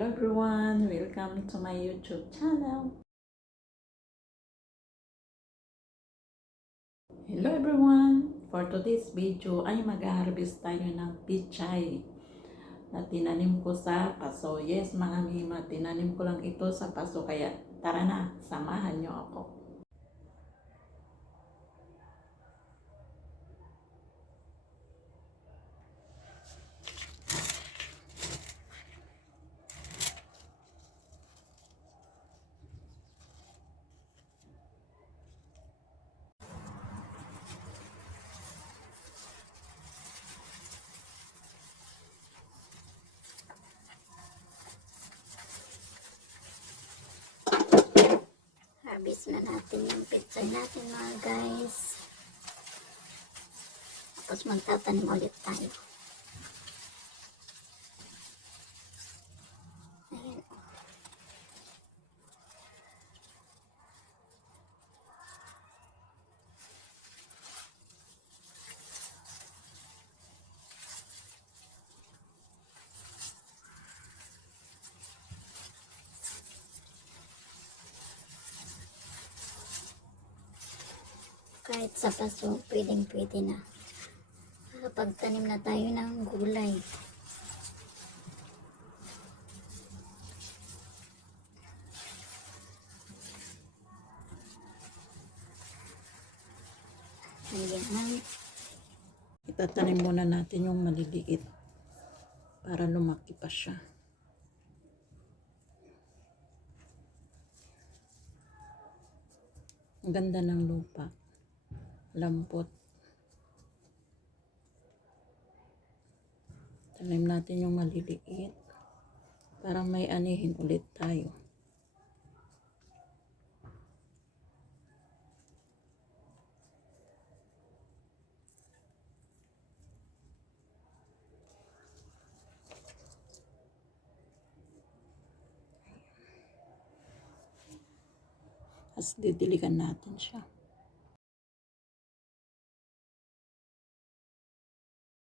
Hello everyone! Welcome to my YouTube channel. Hello everyone! For today's video ay mag-harvest tayo ng pichay na tinanim ko sa paso. Yes, mga mima, tinanim ko lang ito sa paso kaya tara na, samahan nyo ako. Harvest na natin yung pizza natin mga guys. Tapos magtatanim ulit tayo. Ayan. Kahit sa paso, pwedeng pwede na. Nakapagtanim na tayo ng gulay. Ayan. Itatanim muna natin yung maliliit para lumaki pa siya. Ang ganda ng lupa. Lampot. Tanim natin yung maliliit para may anihin ulit tayo. Tapos didiligan natin siya.